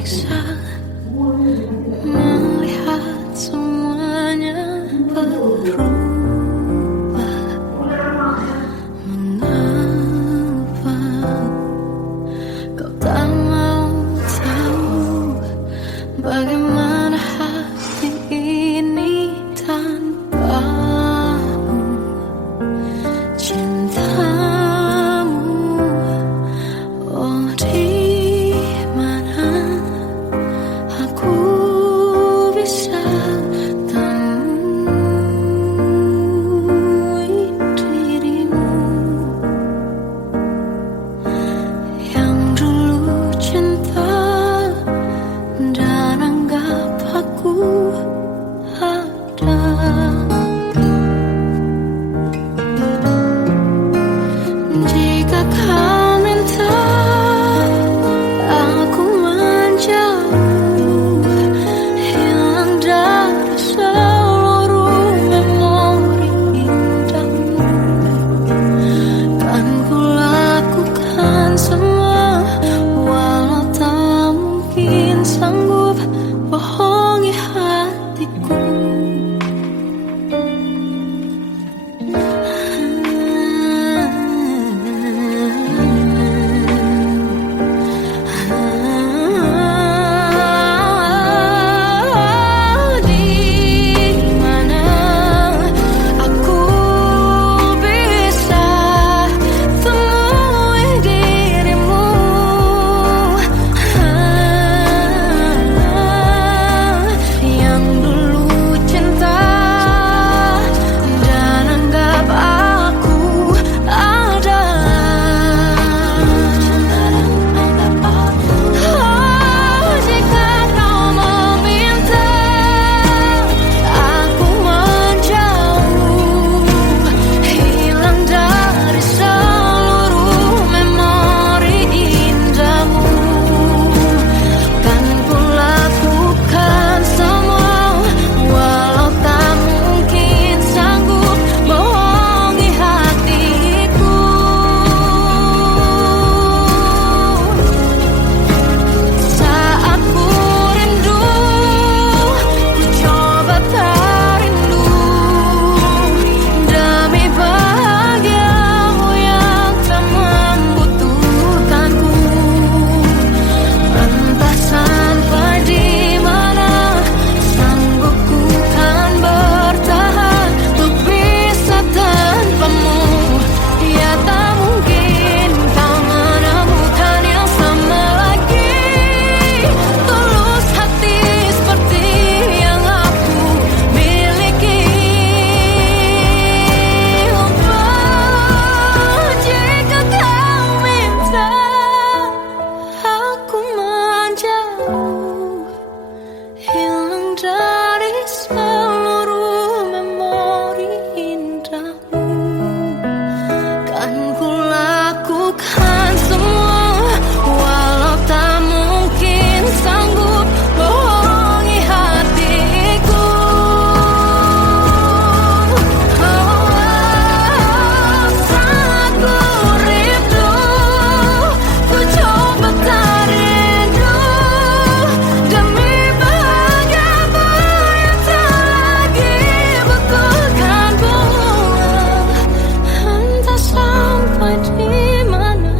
tersiksa melihat semuanya berubah. Mengapa kau tak mau tahu bagaimana hati ini tanpamu? Cintamu, oh di mana aku bisa temui dirimu yang dulu cinta dan anggap aku ada. Jika kau minta aku menjauh, hilang dari seluruh memori indahmu, kan ku lakukan semua, walau tak mungkin sanggup bohongi hatiku. Di mana aku bisa temui dirimu yang dulu cinta dan anggap aku ada. Oh, jika kau meminta aku menjauh, hilang dari seluruh memori indahmu, kan ku lakukan semua, walau tak mungkin sanggup bohongi hatiku. Saat ku rindu, ku coba tak rindu, demi bahagiamu yang tak membutuhkanku. Entah sampai di mana sanggup ku kan bertahan untuk bisa tanpamu. Ya tak mungkin kau menemukan yang sama lagi, tulus hati seperti yang aku miliki. Oh, jika kau minta aku menjauh, hilang dari seluruh memori indahmu, kan ku lakukan semua, walau tak mungkin sanggup bohongi hatiku. Saat ku rindu, ku coba tak rindu, demi bahagiamu yang tak lagi butuhkanku. Entah sampai di mana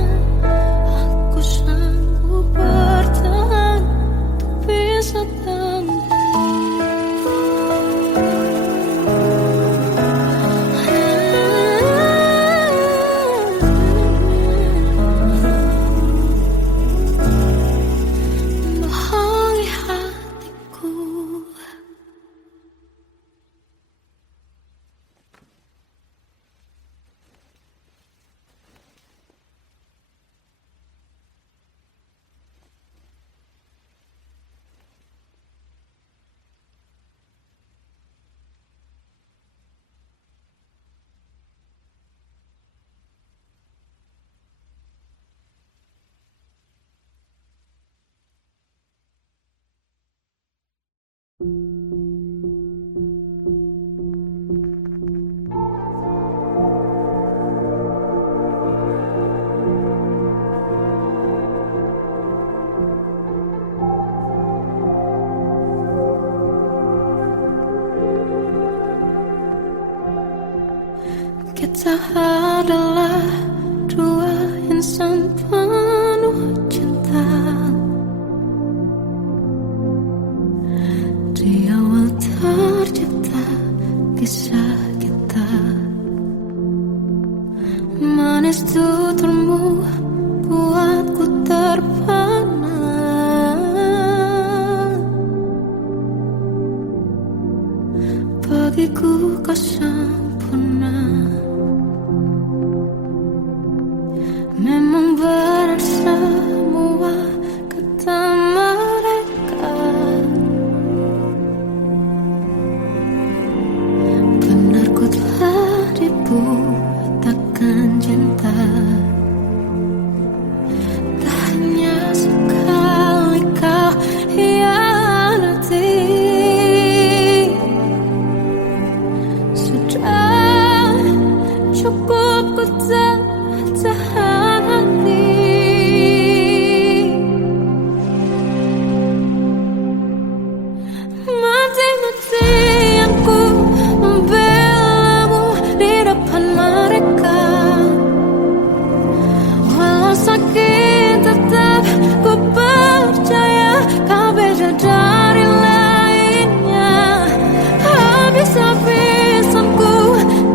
aku sanggup bertahan untuk bisa bohongi hatiku. Kita adalah dua insan penuh cinta. Di awal tercipta kisah kita, manis tuturmu buatku terpana. Bagiku kau sempurna. Memang berat semua kata mereka, benar ku telah dibutakan cinta. Tak hanya sekali kau hianati, sudah cukup ku tahan hati. Mati-matian ku membelamu di depan mereka. Walau sakit tetap ku percaya kau beda dari lainnya. Habis-habisan ku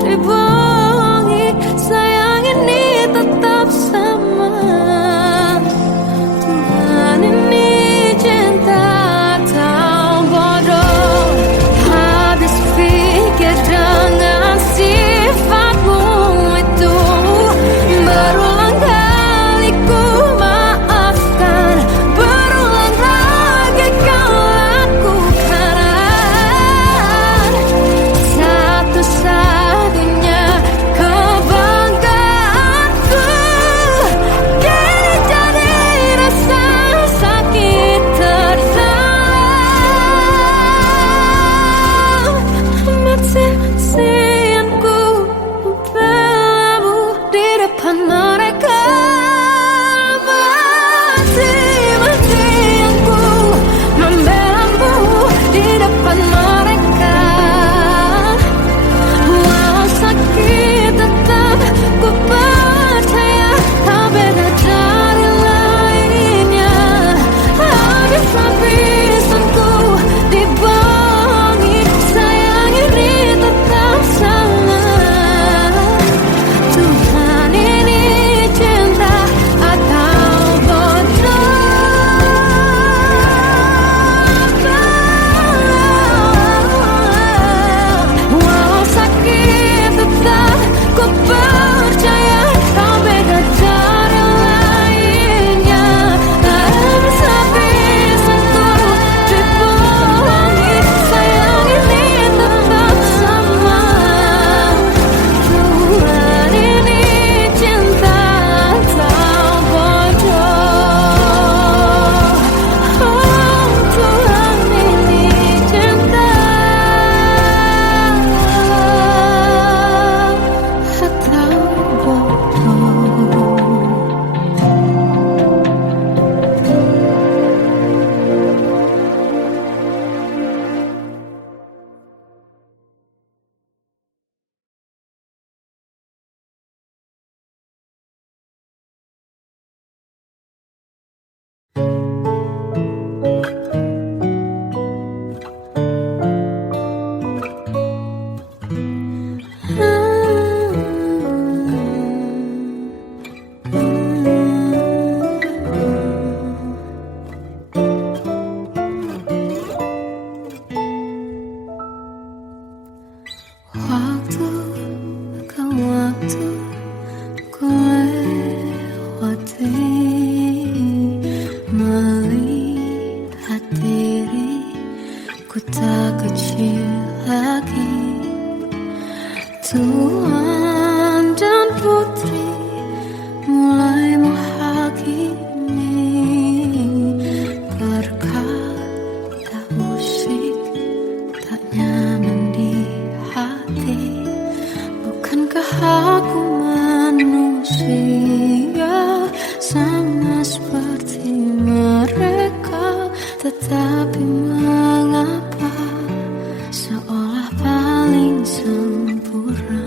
dibohongi, sayang ini tetap sama. Tuhan ini cinta atau bodoh. Habis pikir dengan sifatmu itu, berulang kali ku maafkan, berulang lagi kau lakukan. Satu-satunya kebanggaanku kini jadi rasa sakit terdalam. Mati-matian ku membelamu di depan mereka. Mati-matian ku membelamu di depan mereka. Walau sakit tetap ku percaya kau beda dari lainnya. Habis-habisan ku dibohongi, sayang ini tetap sama. Tuhan ini cinta atau bodoh. Walau sakit tetap ku percaya kau beda dari lainnya. Habis-habisan ku dibohongi, sayang ini tetap sama. Tuhan ini cinta atau bodoh. Oh, Tuhan ini cinta atau bodoh. Waktu ke waktu ku lewati, melihat diri ku tak kecil lagi. Tuan dan putri mulai menghakimi, berkata musik tak nyaman di hati. Bukankah aku manusia sama seperti mereka? Tetapi mengapa seolah paling sempurna?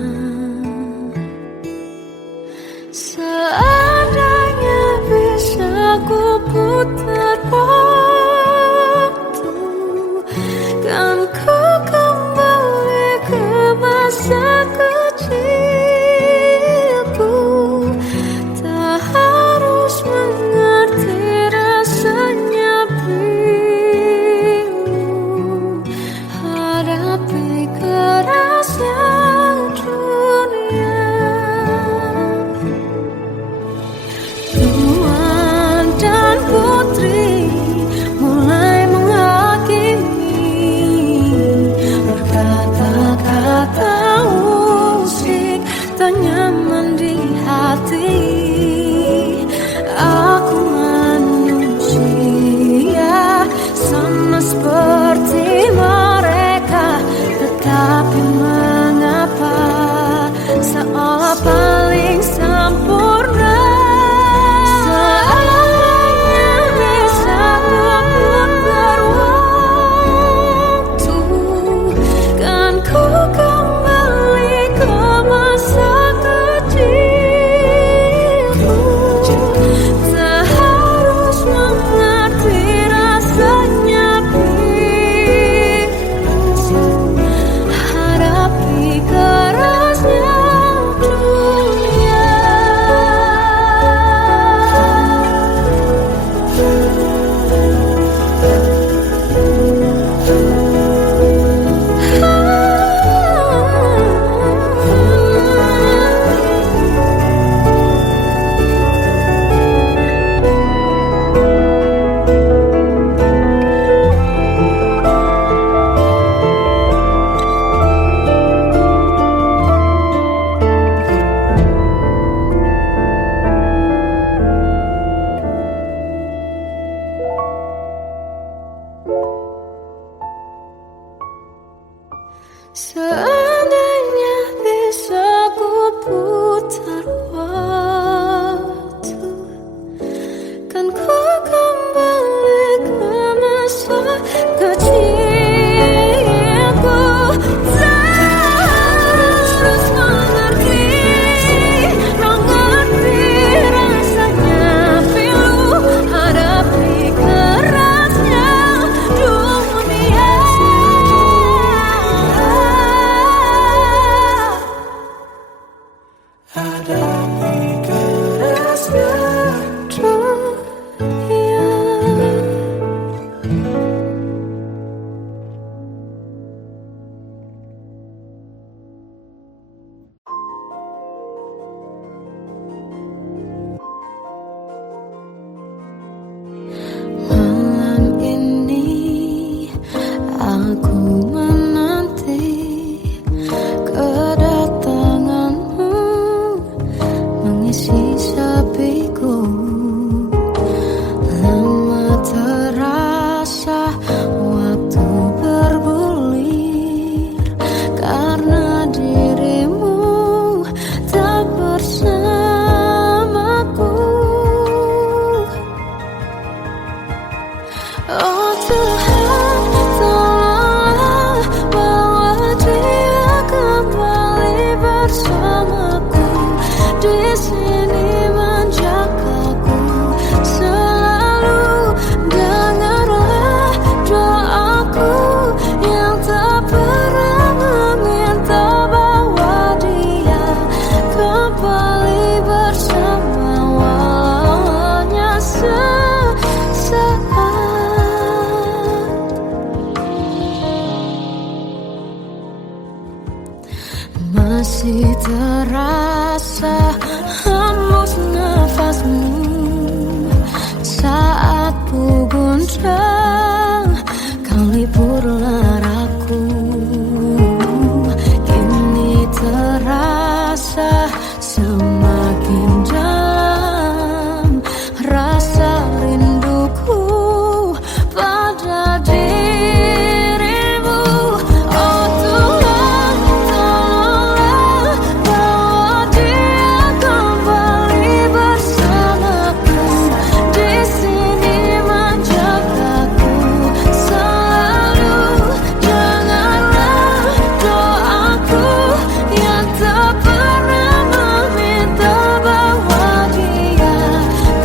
Seandainya bisa ku putar waktu, kan ku kembali ke masa kecilku. Terus mengerti rasanya pilu hadapi kerasnya dunia. Hadapi kerasnya dunia. Malam ini aku menanti kedatanganmu mengisi sepiku. Lama terasa waktu bergulir karena dirimu tak bersamaku. Oh Tuhan, tolonglah bawa dia kembali bersamaku. Di sini menjagaku selalu. Dengarlah doaku yang tak pernah meminta, bawa dia kembali bersama walau hanya sesaat. Masih terasa hembus nafasmu saat ku guncang kau lipurlah raku. Kini terasa semakin dalam rasa rinduku pada dirimu. Oh Tuhan, tolonglah bawa dia kembali bersamaku. Di sini menjagaku selalu. Dengarlah doaku yang tak pernah meminta, bawa dia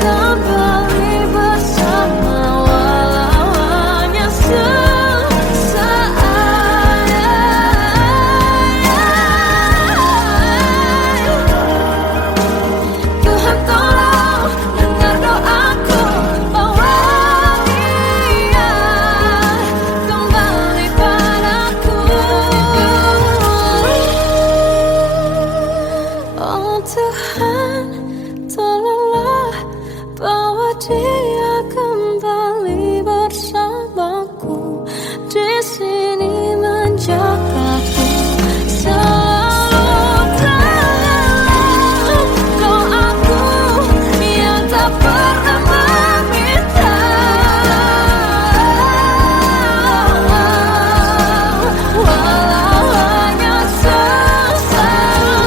kembali bersama walau hanya sesaat. Tuhan tolong dengar doaku, bawa dia kembali padaku. Oh Tuhan, tolonglah bawa dia kembali bersamaku. Di sini menjagaku selalu. Doaku yang tak pernah meminta, walau hanya sesaat.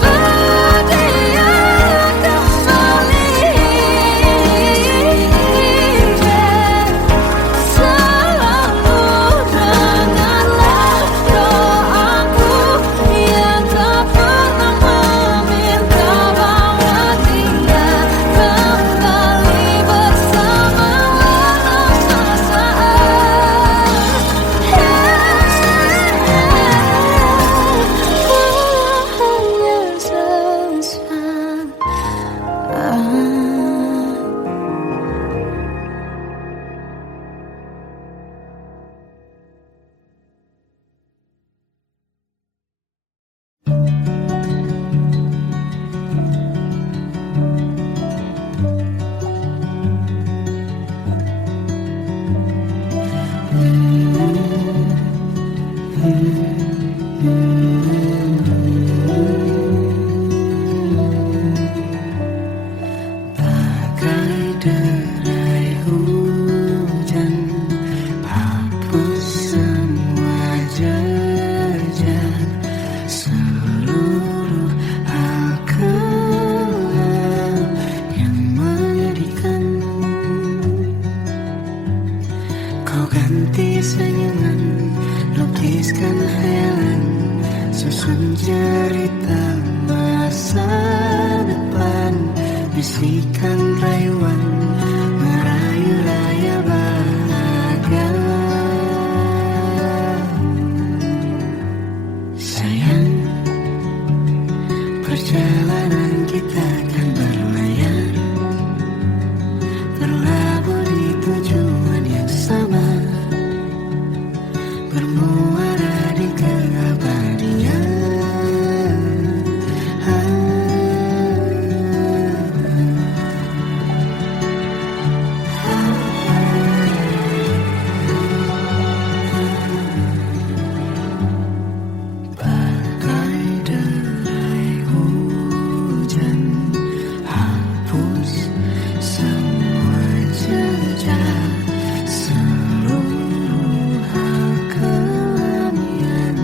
Berdia kembali selalu. Dengarlah doaku yang tak pernah meminta, bawa dia kembali bersama walau sesaat. Walau hanya sesaat. Bagai derai hujan, Kau ganti senyuman, lukiskan khayalan, susun cerita masa depan, bisikan rayuan, merayu raya bahagia. Sayang, perjalanan kita akan berlayar, berlabuh di tujuan yang sama, bermuara di keabadian. Bagai derai hujan, hapus semua jejak, seluruh hal kelam yang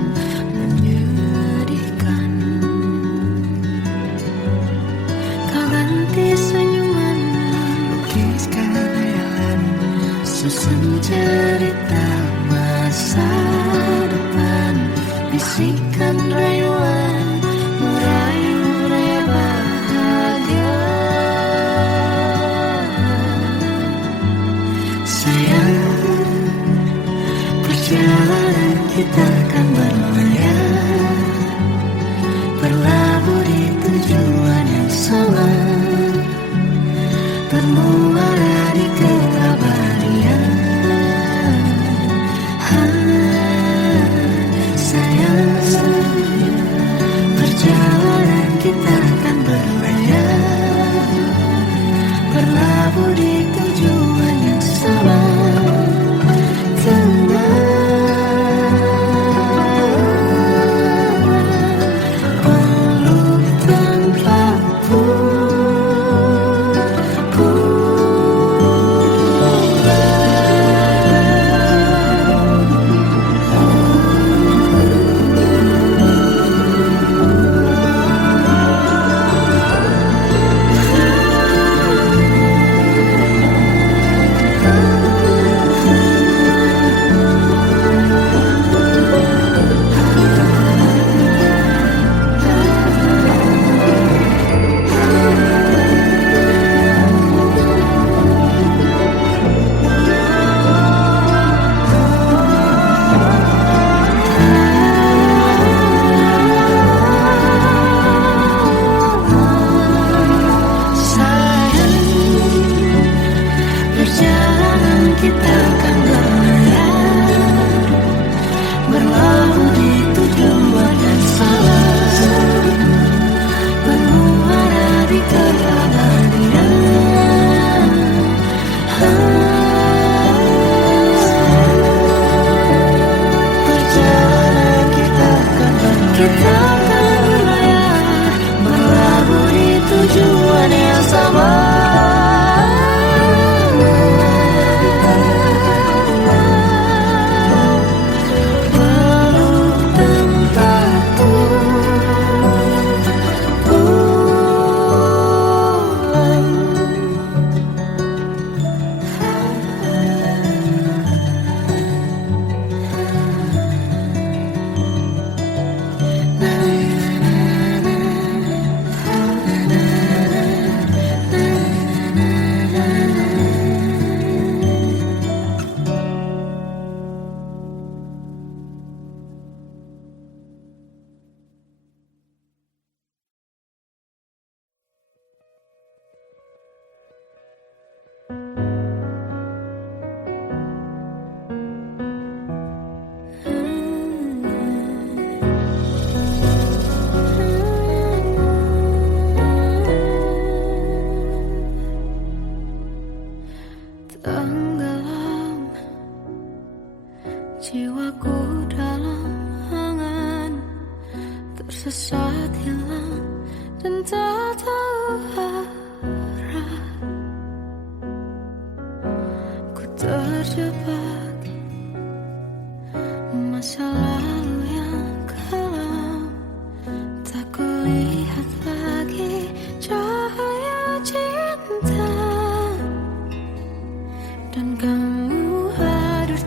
menyedihkan. Kau ganti senyuman, lukiskan khayalan, susun cerita masa depan, bisikan rayuan, merayu raya bahagia. Sayang, perjalanan kita akan berlayar, berlabuh di tujuan yang sama, bermuara di keabadian. Sayang, perjalanan kita akan berlayar, berlabuh di tujuan yang sama, peluk tanpa kita akan berlayar, berlabuh di tujuan yang sama, bermuara di keabadian. Perjalanan kita akan berlayar, berlabuh di tujuan yang sama. Tenggelam jiwaku dalam angan, tersesat hilang dan tak tahu arah. Ku terjebak masa lalu yang kelam, tak kulihat lagi cahaya cinta. Dan kamu hadir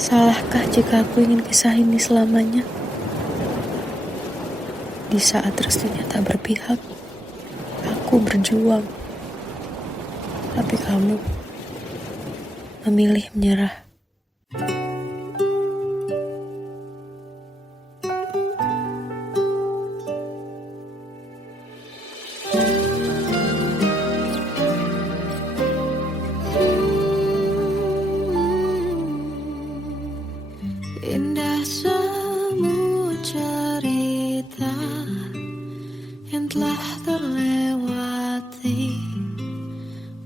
Salahkah jika aku ingin kisah ini selamanya? Di saat restunya tak berpihak, aku berjuang. Tapi kamu memilih menyerah. Indah semua cerita yang telah terlewati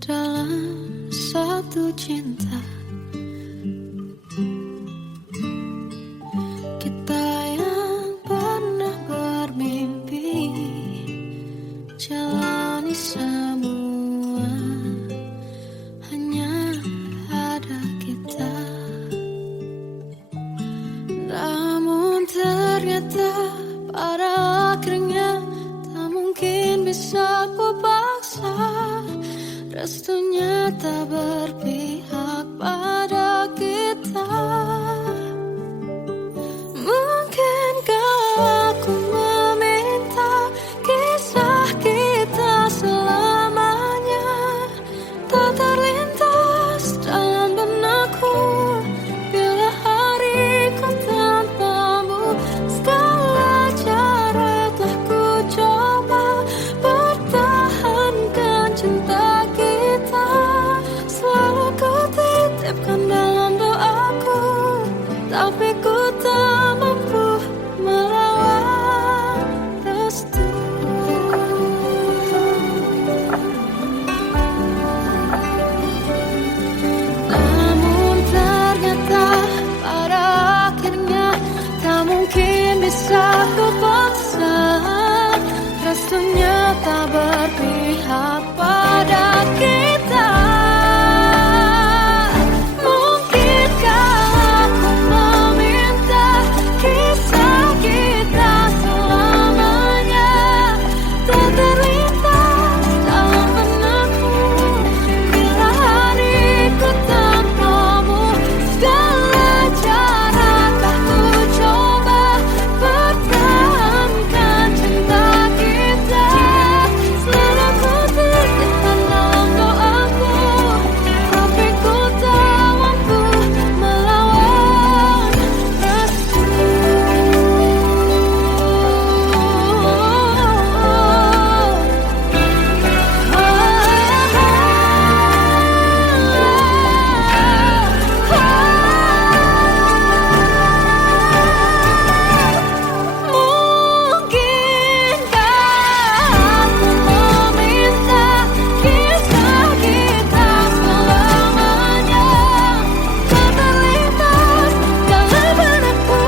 dalam satu cinta. Kita yang pernah bermimpi jalani semua, hanya ada kita. Namun ternyata pada akhirnya tak mungkin bisa ku paksa. Restunya tak berpihak pada kita. Mungkinkah aku meminta kisah kita selamanya tak terlintas dalam benakku bila hariku tanpamu. Segala cara telah ku coba pertahankan cinta kita. Selalu ku titipkan dalam doaku, tapi ku tak mampu melawan restu. Namun ternyata pada akhirnya tak mungkin bisa ku paksa. Restunya tak berpihak pada kita. Mungkinkah aku meminta kisah kita selamanya tak terlintas dalam benakku bila hariku tanpamu. Segala cara telah ku coba pertahankan cinta kita. Selalu ku titipkan dalam doaku, tapi ku tak mampu melawan restu. Mungkinkah aku meminta kisah kita selamanya tak terlintas dalam benakku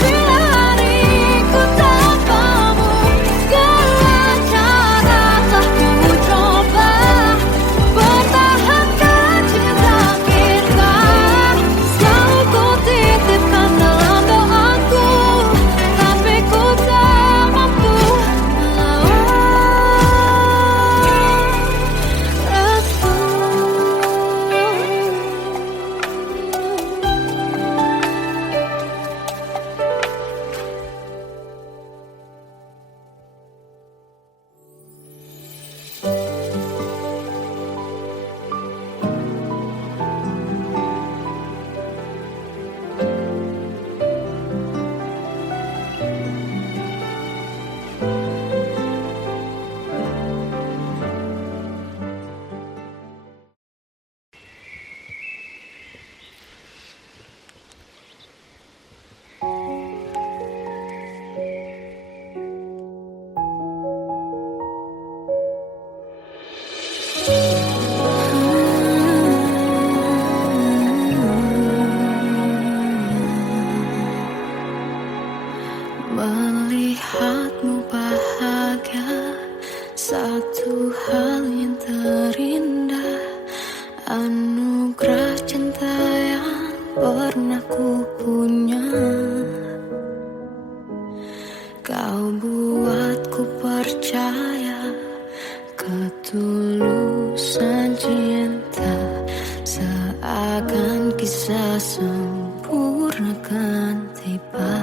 bila hariku tanpamu. Segala cara telah ku coba pertahankan cinta kita. Selalu ku titipkan dalam doaku, tapi ku tak mampu melawan restu. Melihatmu bahagia, satu hal yang terindah, anugerah cinta yang pernah ku punya. Kau buatku percaya ketulusan cinta, seakan kisah bisa sempurnakan tiba.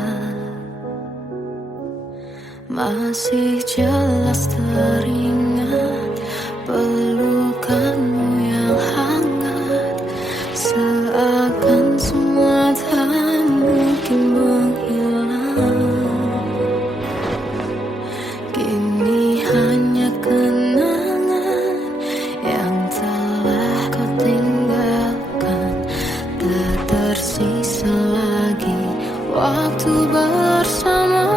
Masih jelas teringat pelukanmu yang hangat, seakan semua tak mungkin menghilang. Kini hanya kenangan yang telah kau tinggalkan. Tak tersisa lagi waktu bersama.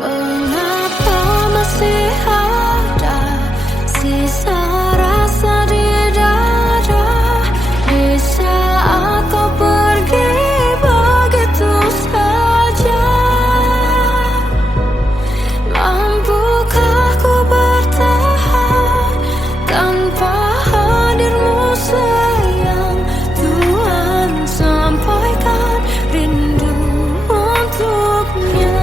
Mengapa masih ada sisa rasa di dada di saat kau pergi begitu saja? Mampukah ku bertahan tanpa hadirmu sayang? Tuhan, sampaikan rindu untuknya.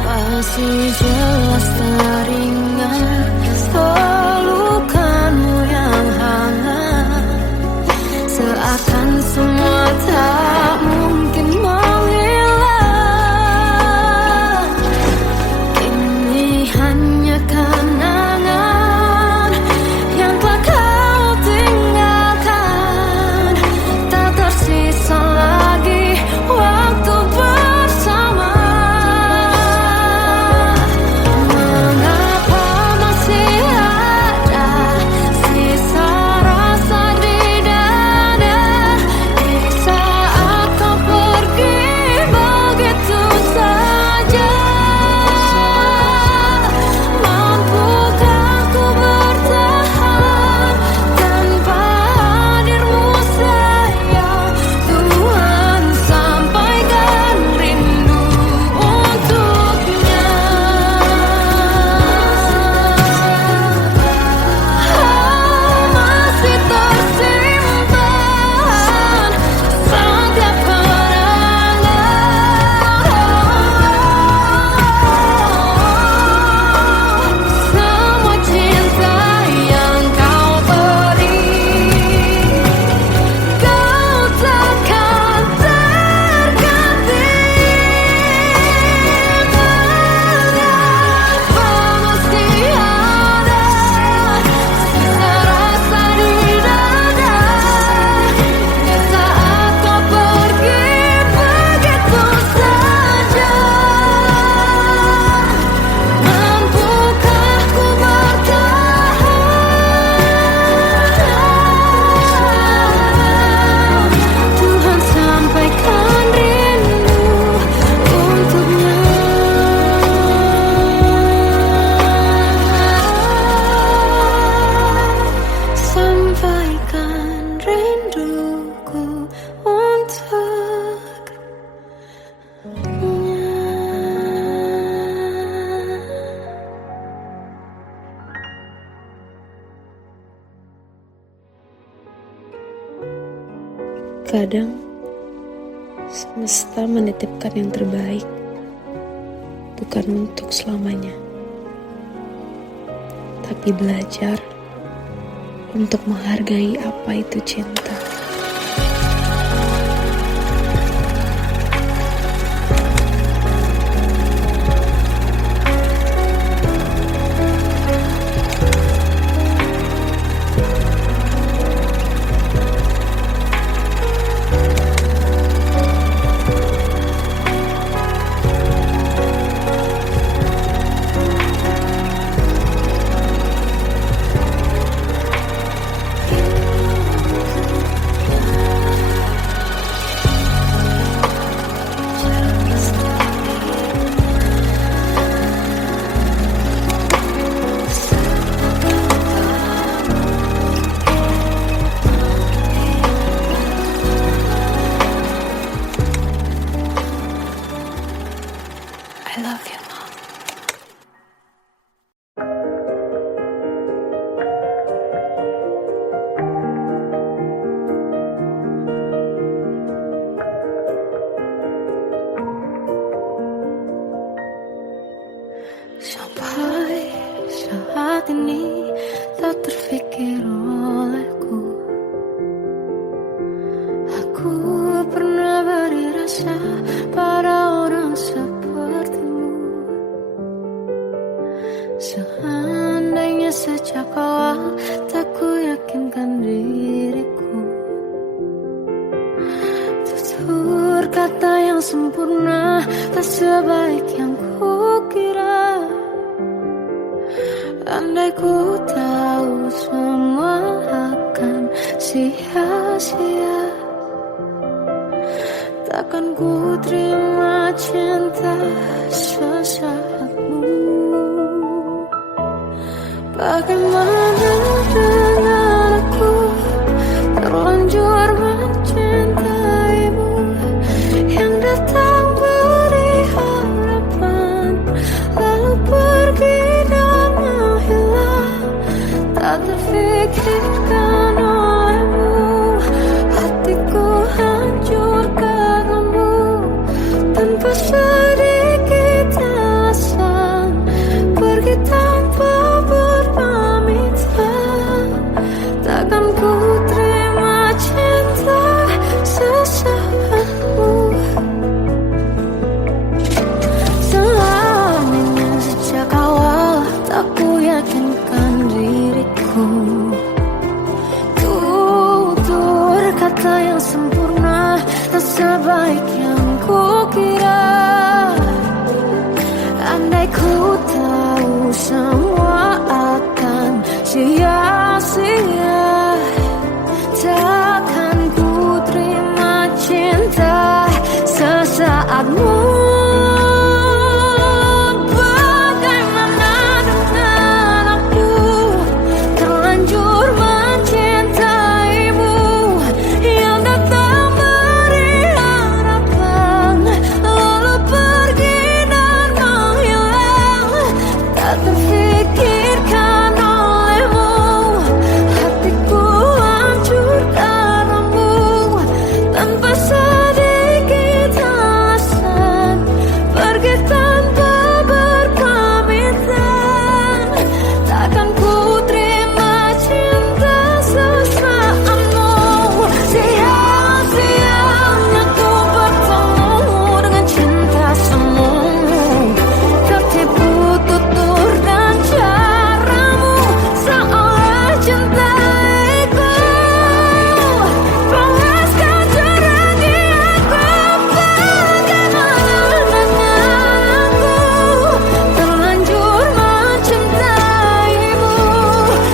Masih jelas teringat pelukanmu yang hangat, seakan semua tak mungkin menghilang. Kini hanya kenangan yang telah kau tinggalkan. Tak tersisa lagi waktu bersama. Mengapa masih ada sisa rasa di dada di saat kau pergi begitu saja? Mampukah ku bertahan tanpa hadirmu sayang? Tuhan, sampaikan rindu untuknya. Masih tersimpan setiap kenangan, semua cinta yang kau beri. Kau takkan terganti. Mengapa masih ada sisa rasa di dada di saat kau pergi begitu saja? Mampukah ku bertahan? Tuhan, sampaikan rindu untuknya. Sampaikan rinduku untuknya. Kadang semesta menitipkan yang terbaik, bukan untuk selamanya, tapi belajar untuk menghargai apa itu cinta. tersiksa pada orang sepertimu. Seandainya sejak awal tak ku yakinkan diriku, tutur kata yang sempurna tak sebaik yang ku kira. Andai ku tahu semua akan sia-sia, takkan ku terima cinta sesaatmu. Bagaimana dengan aku terlanjur mencintaimu, yang datang beri harapan lalu pergi dan menghilang, tak terfikirkan olehmu. Hatiku hancur karenamu tanpa sedikit alasan, pergi tanpa berpamitan. Takkan ku terima cinta sesaatmu. Selamanya sejak awal tak ku yakinkan diriku, tutur kata yang sempurna tak sebaik yang ku kira. Andai ku tahu semua akan sia-sia, takkan ku terima cinta sesaatmu. Bagaimana dengan aku terlanjur mencintaimu, yang datang beri harapan lalu pergi dan menghilang, tak terfikirkan olehmu. Hatiku hancur karenamu tanpa sedikit alasan, pergi tanpa berpamitan. Takkan ku terima cinta sesaatmu. Sia-sianya ku bertemu dengan cinta semu, tertipu tutur dan caramu seolah cintaiku. Panaskan jerami aku, bagaimana dengan aku terlanjur mencintaimu,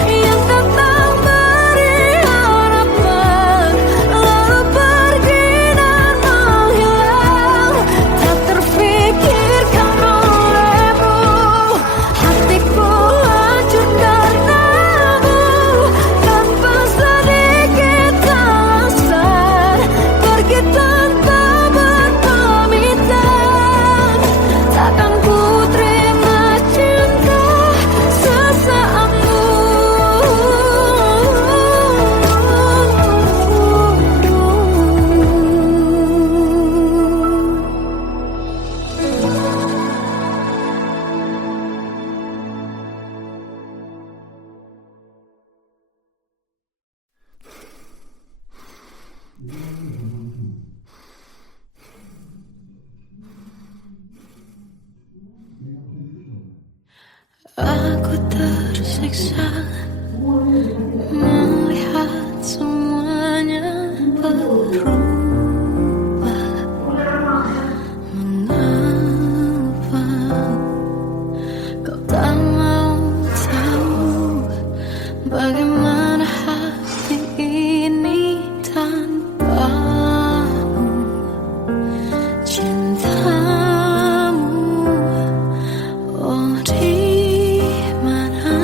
yang datang beri harapan lalu pergi dan menghilang, tak terfikirkan olehmu. Hatiku hancur karenamu tanpa sedikit alasan, pergi tanpa berpamitan. Takkan ku terima cinta sesaatmu. Aku tersiksa melihat semuanya berubah. Mengapa kau tak mau tahu bagaimana hati ini tanpamu? Cintamu, oh di mana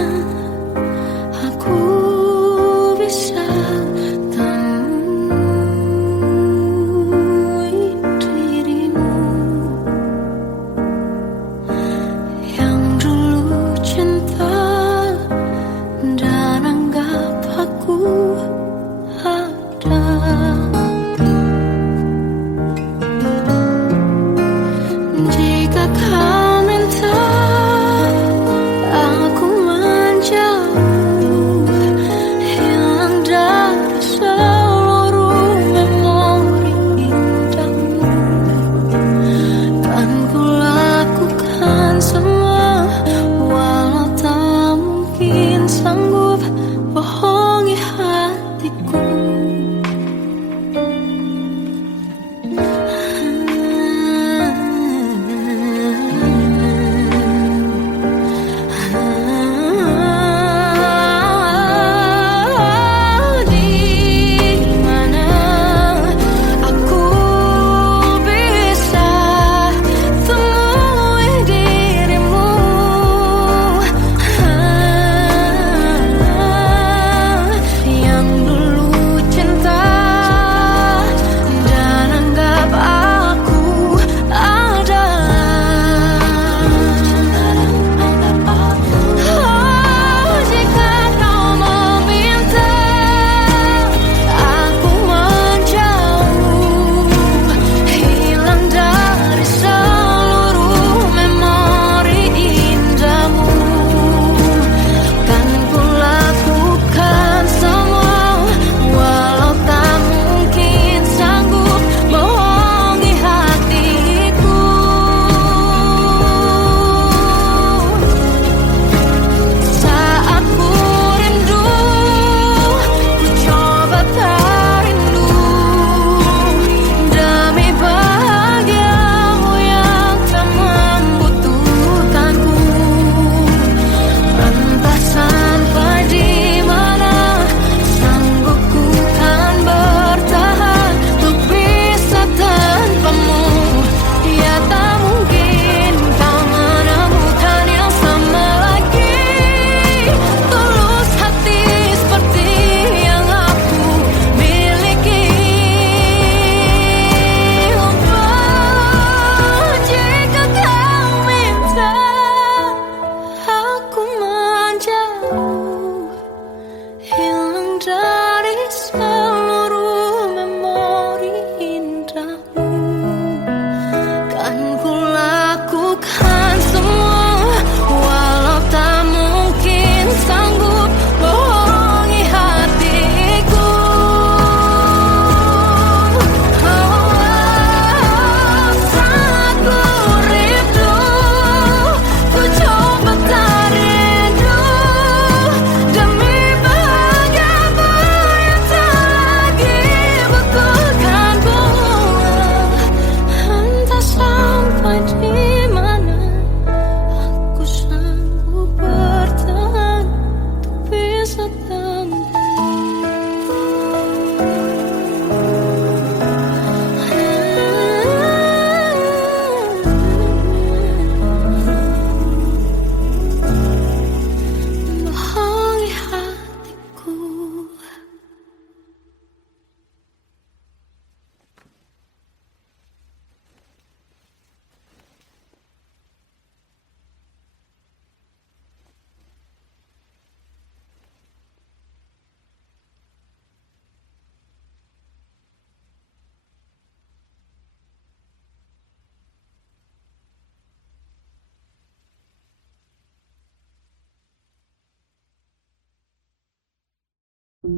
Kita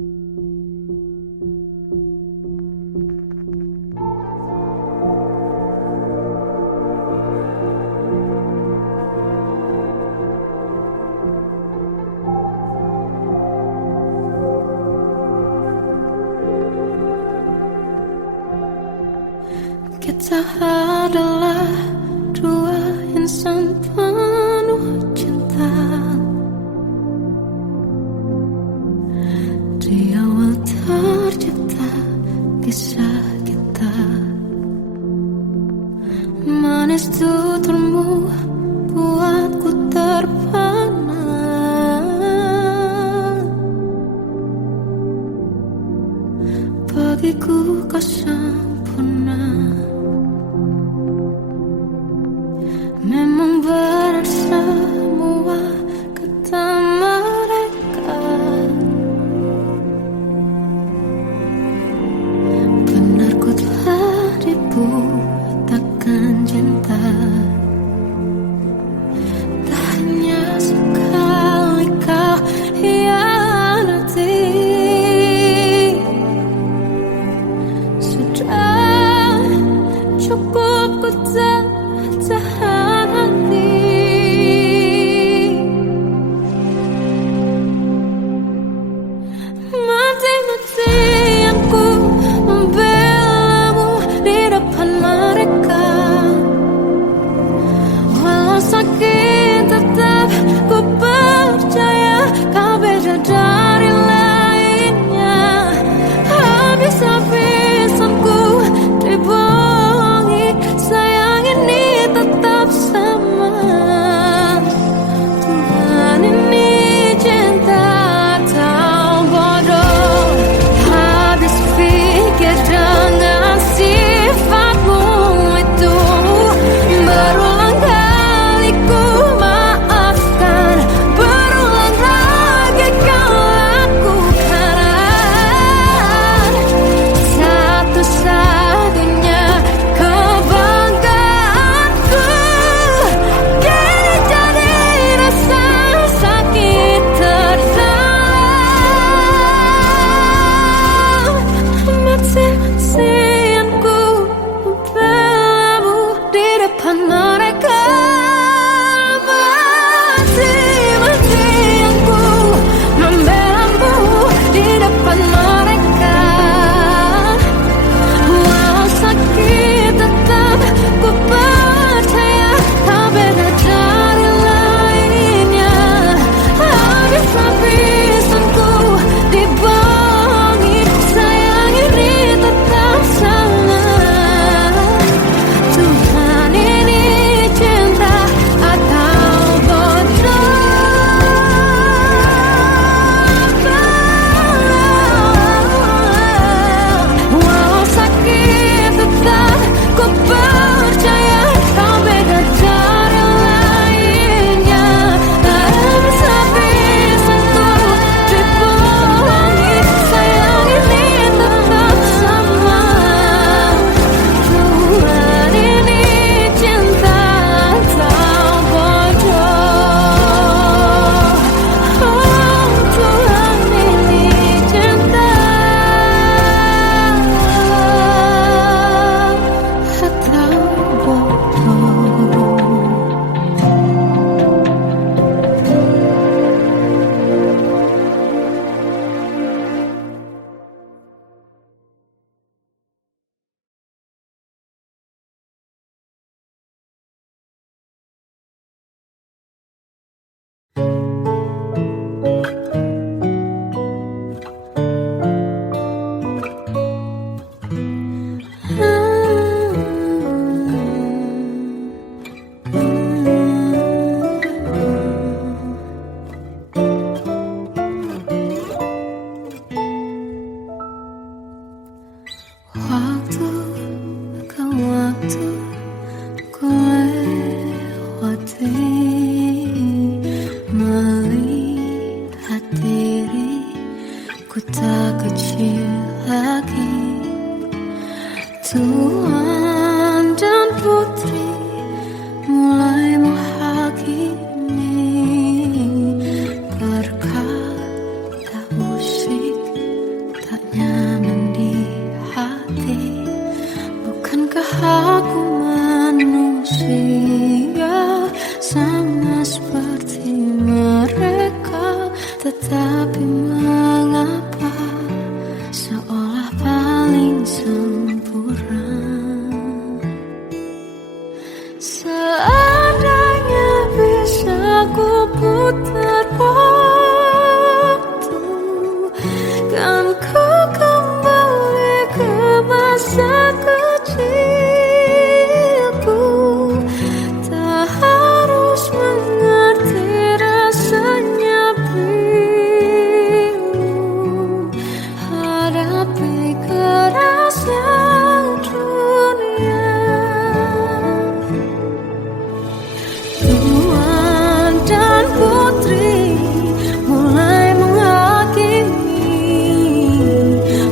adalah dua insan penuh cinta. Di awal tercipta kisah kita. Manis tuturmu buatku terpana. Bagiku kau sempurna. Memang berat semua kata mereka. Benar ku telah dibutakan cinta. Tak hanya sekali kau hianati. Sudah cukup ku tahan hati. Mati-matian ku membelamu di depan mereka. Walau sakit tetap ku percaya kau beda dari lainnya. Habis-habisan ku dibohongi, sayang ini tetap sama. Tuhan ini cinta atau bodoh. Habis pikir dengan sifatmu itu. Berulang kali ku maafkan, berulang lagi kau lakukan. Satu-satunya kebanggaanku kini jadi rasa sakit terdalam. Mati-matian ku membelamu di depan mereka. Mati-matian ku membelamu di depan mereka. Walau sakit tetap ku percaya kau beda dari lainnya. Habis-habisan ku dibohongi, sayang ini tetap sama. Tuhan ini cinta atau bodoh. Walau sakit tetap ku percaya kau beda dari lainnya. Habis-habisan ku dibohongi, sayang ini tetap sama. Tuhan ini cinta atau bodoh. Oh, Tuhan ini cinta atau bodoh. Waktu ke waktu ku lewati, melihat diri ku tak kecil lagi. Tuan dan putri mulai menghakimi berkata musik seolah paling sempurna. Seandainya bisa ku putar waktu, kan ku kembali ke masa kecilku. Tak harus mengerti rasanya bingung hadapi kerasnya dunia. Tuan dan putri mulai menghakimi,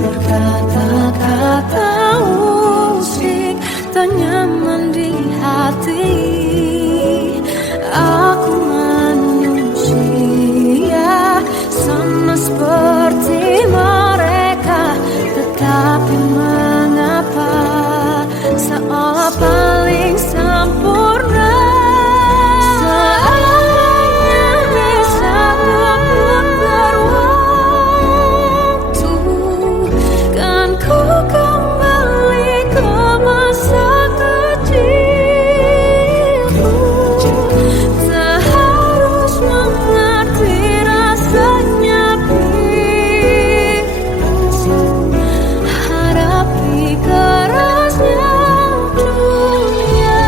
berkata-kata usik tak nyaman di hati. Aku manusia sama seperti mereka, tetapi mengapa seolah paling sempurna. Seandainya bisa ku putar waktu, kan ku kembali ke masa kecilku. Tak harus mengerti rasanya bingung hadapi kerasnya dunia.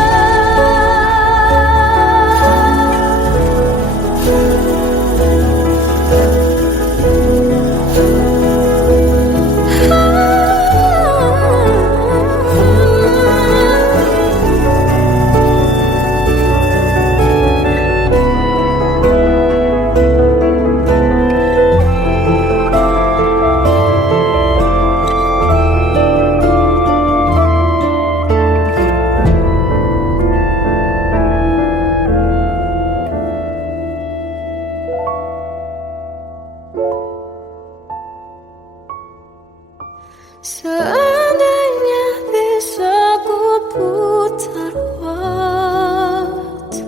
Seandainya bisa ku putar waktu,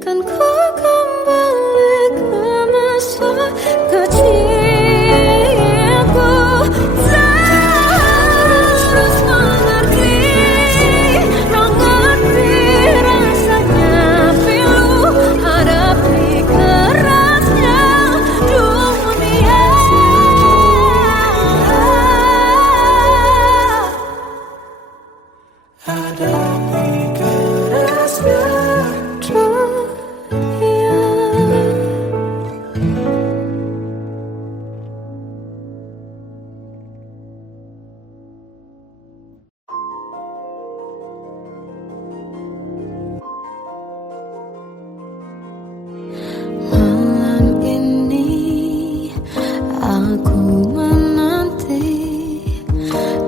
kan ku kembali ke masa kecilku. Tak harus mengerti rasanya pilu hadapi kerasnya dunia. Hadapi kerasnya dunia. Malam ini aku menanti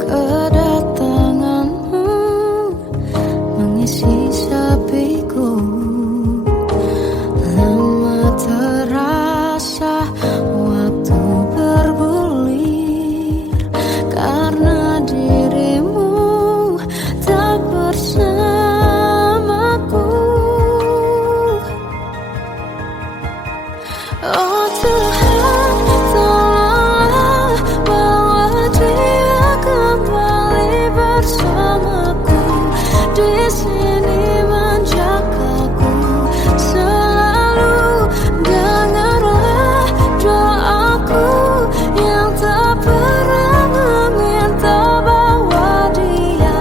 kedatanganmu mengisi sepiku. Lama terasa waktu bergulir karena dirimu tak bersamaku. Oh Tuhan, tolonglah bawa dia kembali bersamaku. Di sini menjagaku selalu. Dengarlah doaku yang tak pernah meminta bawa dia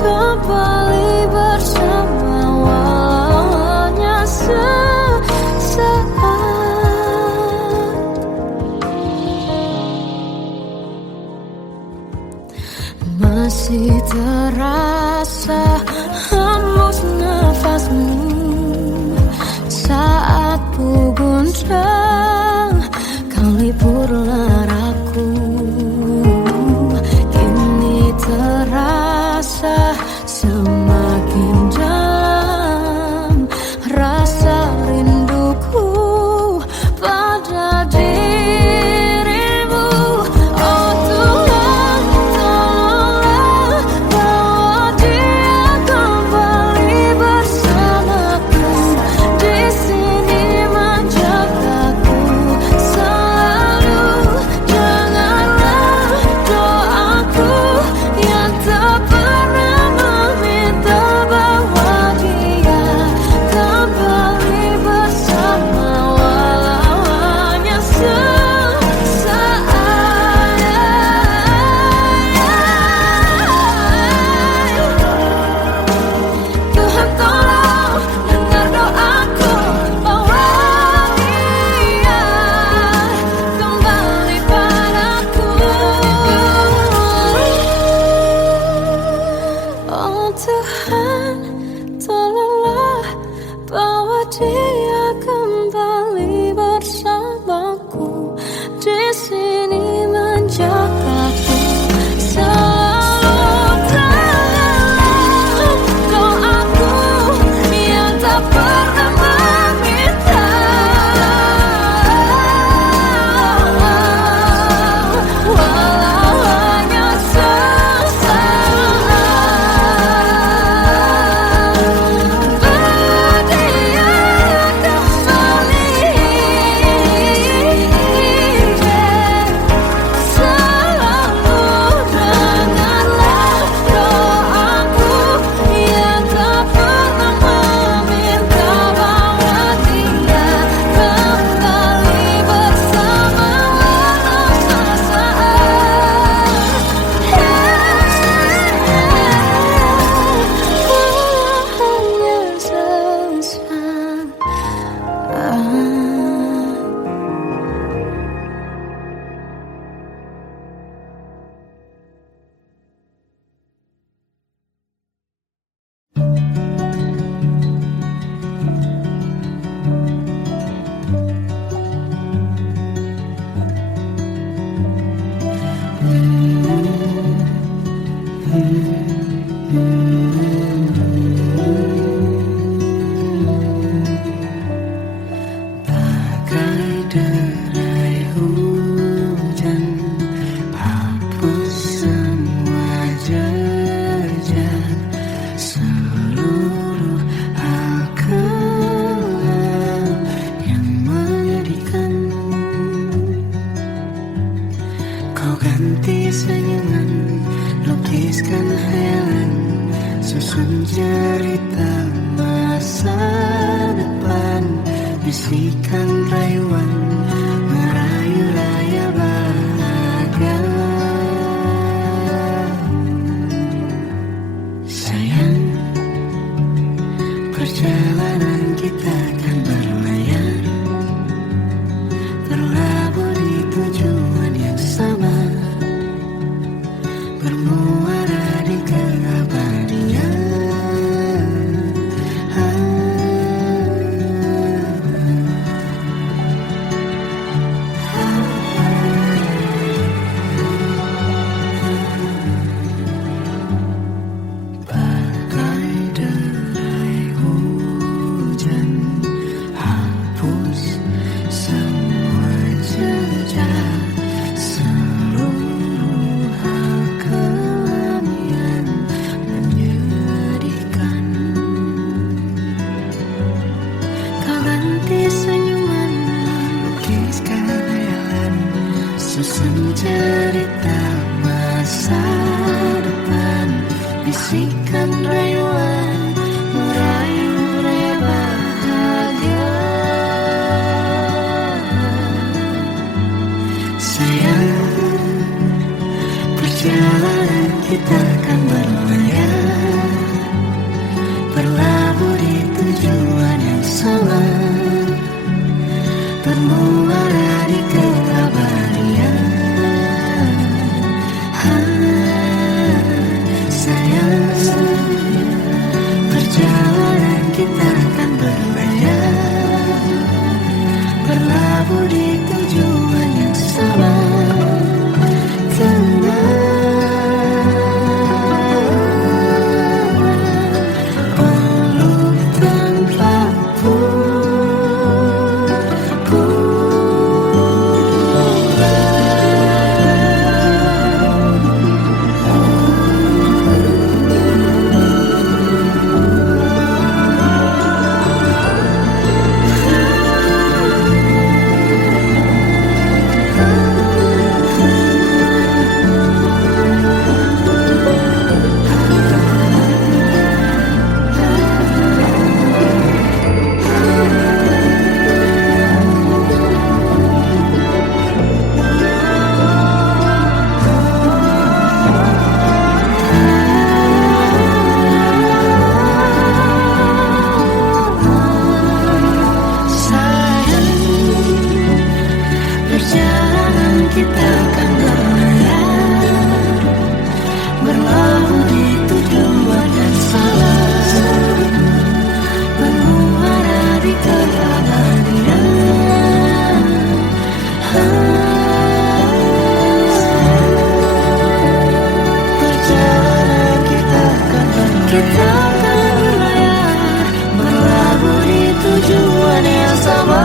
kembali bersama walaunya sesaat. Masih terasa hembus nafasmu saat ku guncang kau liburlah raku. Kini terasa semakin dalam rasa rinduku pada dirimu. Oh Tuhan, tolonglah bawa dia kembali bersamaku. Di sini menjagaku senyuman, lukiskan hayalan, susun cerita masa depan, bisikan rayuan, merayu raya bahagia. Sayang, perjalanan kita akan berlayar, berlabuh di tujuan yang sama, bermuara di keabadian. Bagai derai hujan, hapus semua jejak, seluruh hal kelam yang menyedihkan. Kau ganti senyuman, lukiskan hayalan, susun cerita masa depan, bisikan rayuan, merayu raya bahagia. Sayang, perjalanan kita akan berlayar, berlabuh di tujuan yang sama, bermuara di keabadian. Sayang, perjalanan kita akan berlayar, berlabuh di tujuan yang sama, peluk tanpa kita akan berlayar, berlabuh di tujuan yang sama, bermuara di keabadian. Perjalanan kita akan berlayar, berlabuh di tujuan yang sama.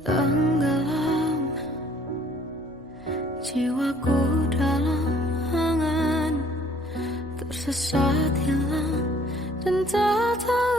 Tenggelam jiwaku dalam angan, tersesat hilang dan tak tahu